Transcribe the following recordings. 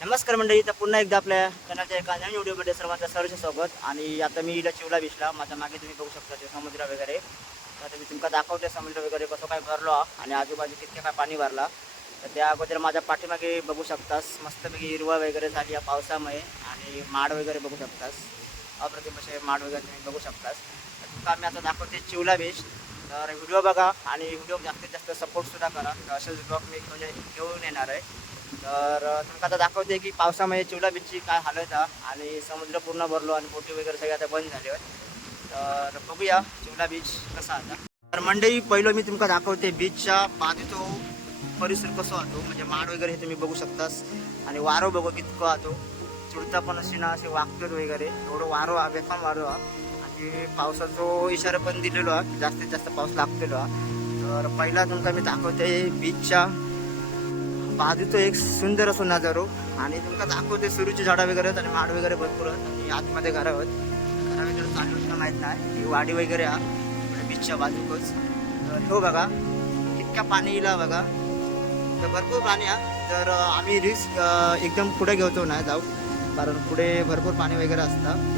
नमस्कार मंडळी तर पुन्हा एकदा आपल्या चॅनलच्या एका नवीन व्हिडिओमध्ये सर्वांचं सर्वच स्वागत. आणि आता मी इला चिवला विसला माझ्या मागे तुम्ही बघू शकता ते समुद्र वगैरे. तर आता मी तुमका दाखवते समुद्र वगैरे कसं काय भरलो आणि आजूबाजू कितके काय पाणी भरला. तर त्या अगोदर माझ्या पाठीमागे बघू शकतास मस्तपैकी हिरवा वगैरे झाली या पावसामुळे आणि माड वगैरे बघू शकतास. अप्रतिम असे माड वगैरे तुम्ही बघू शकतास. तर तुमका मी आता दाखवते चिवला बीच तर व्हिडिओ बघा आणि व्हिडिओ जास्तीत जास्त सपोर्टसुद्धा करा. तर असेच ब्लॉग मी घेऊन घेऊन येणार आहे. तर तुमका आता दाखवते की पावसामध्ये चिवला बीचची काय हालत आणि समुद्र पूर्ण भरलो आणि बोटी वगैरे सगळे आता बंद झाले आहेत. तर बघूया चिवला बीच कसा आता. तर मंडई पहिलं मी तुमका दाखवते बीचच्या बाजूचो परिसर कसो होतो म्हणजे माड वगैरे हे तुम्ही बघू शकतास. आणि वारो बघू कितको होतो चुडता पण असे ना असे वागतात वगैरे. एवढं वारो हा बेफाम वारो हा आणि पावसाचो इशारा पण दिलेलो हा जास्तीत जास्त पाऊस लागतेलो हा. तर पहिला तुमका मी दाखवते बीचच्या बाजूचं एक सुंदर असो नजारो. आणि तुमका दाखवते सुरूची झाडं वगैरे आहेत आणि माड वगैरे भरपूर आहेत. आणि आतमध्ये घरं आहेत. घरा वगैरे चालू ना माहीत नाही. ही वाडी वगैरे हा बीचच्या बाजूकच. तर हो बघा इतक्या पाणी येईल बघा. तर भरपूर पाणी हा तर आम्ही रिस्क एकदम पुढे घेतो नाही जाऊ. कारण पुढे भरपूर पाणी वगैरे असतं.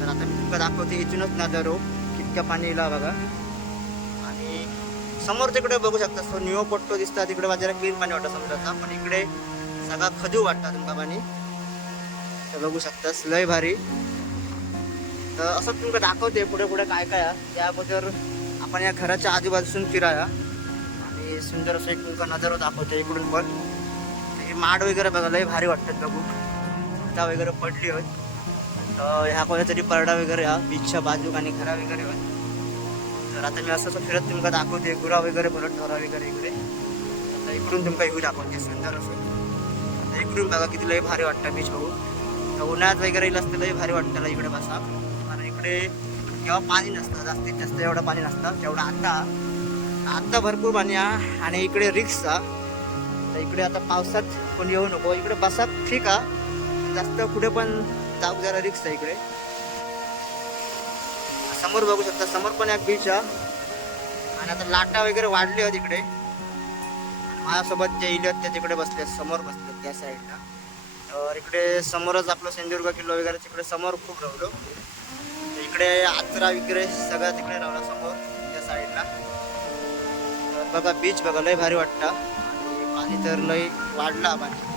तर आता मी तुमका दाखवते इथूनच नजारो. कितक्या पाणी येईल बघा. समोर तिकडे बघू शकता. तो निओ पट्टो दिसता तिकडे माझ्याला क्लीन पाणी वाटतं समुद्राचा पण इकडे सगळा खजू वाटता तुमका पाणी तर बघू शकता लय भारी. तर असं तुमका दाखवते पुढे पुढे काय काय त्या अगोदर आपण या घराच्या आजूबाजूसून फिराया. आणि सुंदर असं एक तुमका नजारा दाखवते इकडून पण. हे माड वगैरे बघा लय भारी वाटतात बघू. वगैरे पडली होत तर ह्या तरी परडा वगैरे हा बीचच्या बाजूक आणि घरा वगैरे होत तर आता मी असं फिरत तुमका दाखवते गुरा वगैरे भरत ढोरा वगैरे इकडे. आता इकडून तुमका येऊ दाखवते सुंदर असं. आता इकडून बघा किती लय भारी वाटतं बीच बघू उन्हाळ्यात वगैरे येईल असतं लय भारी वाटतं इकडे बसा. कारण इकडे केव्हा पाणी नसतं जास्तीत जास्त एवढं पाणी नसतं तेवढं आता. आत्ता भरपूर पाणी आहे आणि इकडे रिक्स तर इकडे आता पावसात कोण येऊ नको इकडे बसा ठीक आहे. जास्त कुठे पण जाऊ जरा रिक्स आहे इकडे. समोर बघू शकता समोर पण एक बीच आणि आता लाटा वगैरे वाढले आहेत इकडे. माझ्यासोबत जे इले आहेत ते तिकडे बसले आहेत, समोर बसले त्या साईडला तर इकडे समोरच आपलं सिंधुदुर्ग किल्लो वगैरे तिकडे समोर खूप राहलो. इकडे आचरा वगैरे सगळं तिकडे राहिला समोर त्या साईडला तर बघा बीच बघा लय भारी वाटतं. आणि पाणी तर लय वाढला पाणी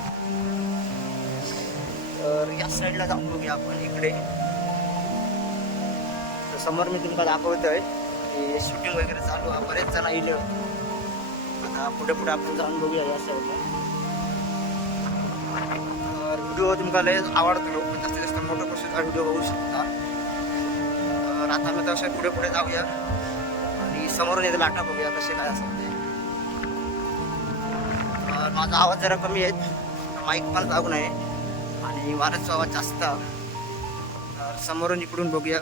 तर या साईडला जाऊन बघूया आपण इकडे. समोर मी तुमका दाखवतोय की शूटिंग वगैरे चालू आहे. बरेच जण इले होते. आता पुढे पुढे आपण जाऊन बघूया या साईडला तर व्हिडिओ तुमका लय आवडतो पण जास्तीत जास्त मोठं करून व्हिडिओ बघू शकता. तर आता मी तसे पुढे पुढे जाऊया. आणि समोरून येते लाटा बघूया कसे काय असतात ते. तर माझा आवाज जरा कमी आहे. माईक पण लागू नये. आणि वारंच आवाज जास्त. तर समोरून इकडून बघूया.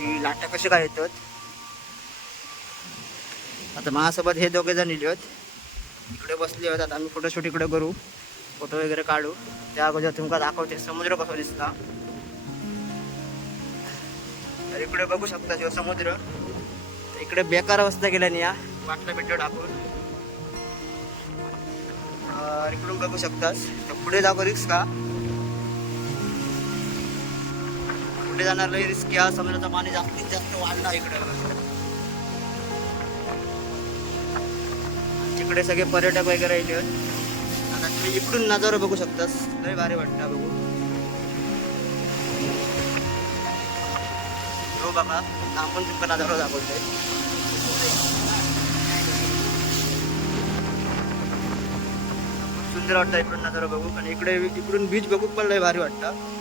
की लाटा कसे काय येतात? आता माझ्यासोबत हे दोघे जण इले आहेत इकडे बसले आहेत आता आम्ही फोटोशूट इकडे करू. फोटो वगैरे काढू. त्या अगोदर तुमका दाखवते समुद्र कसं दिसता तर इकडे बघू शकता जो समुद्र. इकडे बेकार अवस्था केल्याने या वाटला भेटलं टाकून. इकडून बघू शकतास. तर पुढे जागो रिक्स का? पुढे जाणार लई रिस्क या समुद्राचा पाणी जास्तीत जास्त वाढला इकडे. तिकडे सगळे पर्यटक वगैरे येले आता तुम्ही इकडून नजारा बघू शकतास. लय भारी वाटतं बघू. हो बाबा आपण तुमचा नजारा दाखवतोय. खूप सुंदर वाटतं इकडून नजारा बघू. आणि इकडे इकडून बीच बघू पण लय भारी वाटतं.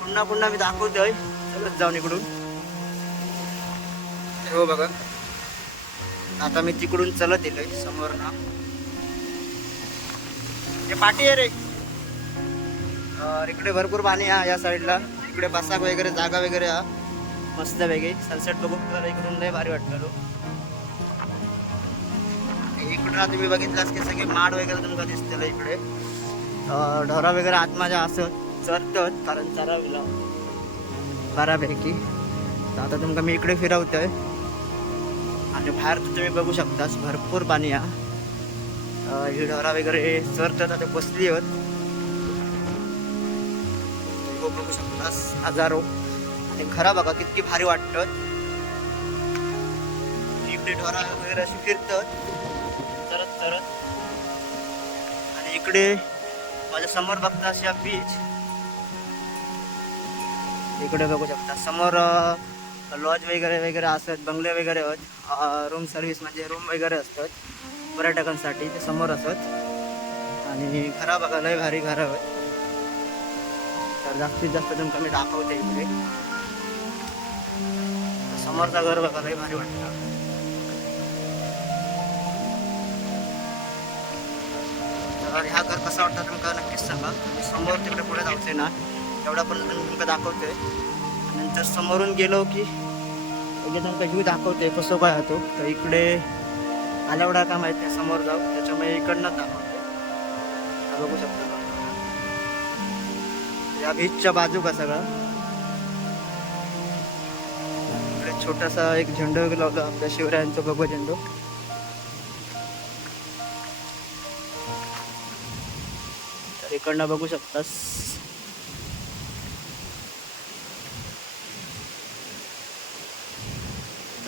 पुन्हा पुन्हा मी दाखवतोय. चलत जाऊन इकडून. हो बघा. आता मी तिकडून चलत येलोय समोर ना. हे पाठी आहे रे. इकडे भरपूर पाणी हा या साईडला. इकडे बसाक वगैरे जागा वगैरे हा मस्त वेगळी सनसेट बघून इकडून लय भारी वाटतं तो तुम्ही बघितलास की सगळे माड वगैरे तुमका दिसतेला इकडे. ढोरा वगैरे आतमाच्या असं. चरतात कारण चरावीला बऱ्यापैकी. तर आता तुमका मी इकडे फिरवतोय. आणि बाहेर तर तुम्ही बघू शकतास भरपूर पाणी आहे. ही ढोरा वगैरे चरतात आता बसली आहेत. बघू शकतास हजारो. आणि खरा बघा किती भारी वाटत. इकडे ढोरा वगैरे अशी फिरतात. चरत चरत. आणि इकडे माझ्यासमोर बघता अशा बीच इकडे बघू शकता. समोर लॉज वगैरे वगैरे असतात बंगले वगैरे आहेत. रूम सर्व्हिस म्हणजे रूम वगैरे असतात पर्यटकांसाठी ते समोर असत आणि घरा बघा लय भारी घरं आहेत तर जास्तीत जास्त तुमका मी दाखवते इकडे. समोरचा घर बघा लय भारी वाटतं. तर ह्या घर कसा वाटतं तुमका नक्कीच सांगा. समोर तिकडे पुढे जाऊचे ना तेवढ्यापर्यंत पण तुमका दाखवते नंतर समोरून गेलो की म्हणजे तुमका व्ह्यू दाखवते कसं काय होतो तर इकडे आल्यावडा का माहिती नाही समोर जाऊ त्याच्यामुळे इकडनंच दाखवते बघू शकतो या बीचच्या बाजू का सगळा? इकडे छोटासा एक झेंडू लावला आपल्या शिवरायांचा बघू झेंडू. तर इकडनं बघू शकतास.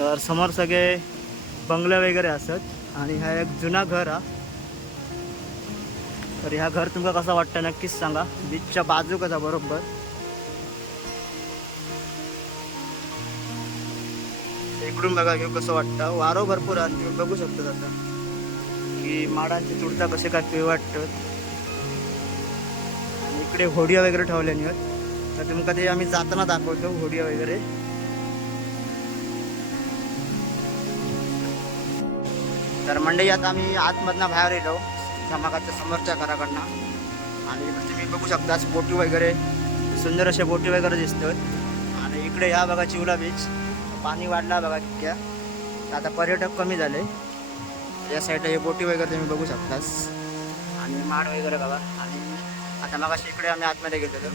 तर समोर सगळे बंगले वगैरे असत आणि हा एक जुना घर हा. तर ह्या घर तुमका कसं वाटतं नक्कीच सांगा. बीचच्या बाजू कसा बरोबर. इकडून बघा घेऊ कसं वाटतं. वारो भरपूर आणि तुम्ही बघू शकता आता की माडांची तुडता कसे काय पिव वाटतं. आणि इकडे होडिया वगैरे ठेवल्याने आहेत. तर तुमका ते आम्ही जाताना दाखवतो होडिया वगैरे. तर मंडई आता आम्ही आतमधनं बाहेर येलो. धमाकाच्या समोरच्या घराकडनं. आणि इकडे तुम्ही बघू शकता बोटी वगैरे सुंदर अशा बोटी वगैरे दिसतात आणि इकडे या बघा चिवला बीच पाणी वाढला बघा तितक्या आता पर्यटक कमी झाले. या साईडला हे बोटी वगैरे तुम्ही बघू शकतास. आणि माड वगैरे बघा. आणि आता मग इकडे आम्ही आतमध्ये गेलेलो.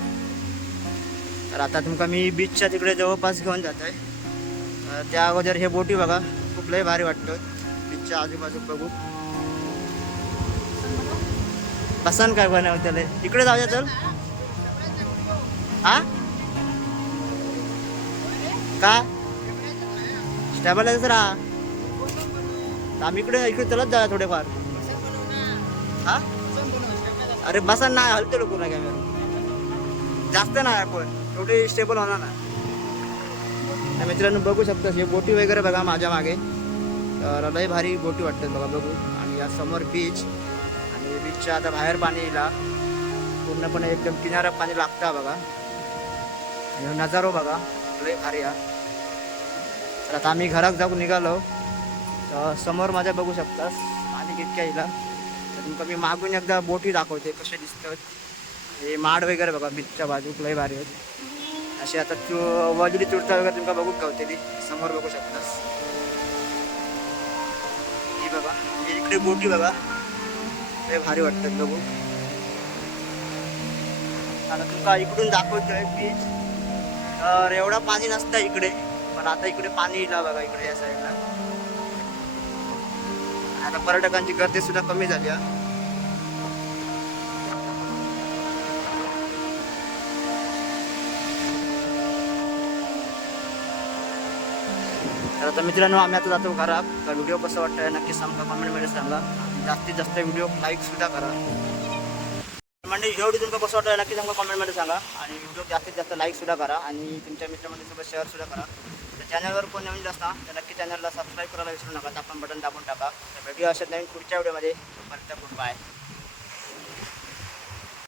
तर आता तुमका मी बीचच्या तिकडे जवळपास घेऊन जात आहे त्या अगोदर हे बोटी बघा. खूप लय भारी वाटतं बीचच्या आजूबाजू बघू. पसंत काय बनव त्याला? इकडे जाऊया चल. हा? का? स्टॅबलायझर राहा आम्ही इकडे इकडे चलत जाऊया थोडेफार. हा? अरे बसा नाही हलतो लोक ना कॅमेरा जास्त ना आपण. थोडी स्टेबल होणार ना मित्रांनो बघू शकता हे बोटी वगैरे बघा माझ्या मागे. तर लय भारी बोटी वाटतात बघा बघू. आणि या समोर बीच आणि बीचच्या आता बाहेर पाणी येईल पूर्णपणे एकदम किनारा पाणी लागतं बघा. आणि नजारो बघा. लय भारी हा. तर आता आम्ही घरात जाऊन निघालो. तर समोर माझ्या बघू शकतास पाणी कितक्या येईल तर तुमका मी मागून एकदा बोटी दाखवते कसे दिसतात हे माड वगैरे बघा बीचच्या बाजूक लय भारी आहेत. असे आता तू वजली तुडता वगैरे तुमका बघूक गावते समोर बघू शकतास बाबा. इकडे बोटी बघा लय भारी वाटतात बघू आता तुमचा इकडून दाखवतोय बीच तर एवढा पाणी नसतं इकडे. पण आता इकडे पाणी येईल बघा इकडे या साईडला आता पर्यटकांची गर्दी सुद्धा कमी झाली आहे तर आता मित्रांनो आम्ही आता जातो घरात. तर व्हिडिओ कसं वाटतंय नक्की सांगा कमेंटमध्ये सांगा. जास्तीत जास्त व्हिडिओ लाईक सुद्धा करा. म्हणजे व्हिडिओ तुमचं कसं वाटतं नक्की सांगा कमेंटमध्ये सांगा. आणि व्हिडिओ जास्तीत जास्त लाईक सुद्धा करा. आणि तुमच्या मित्रांमध्ये शेअर सुद्धा करा. तर चॅनलवर कोण नवीन असता तर नक्की चॅनलला सबस्क्राईब करायला विसरू नका. आपण बटन दाबून टाका. तर भेटूया अशा नवीन पुढच्या व्हिडिओमध्ये परत गुड बाय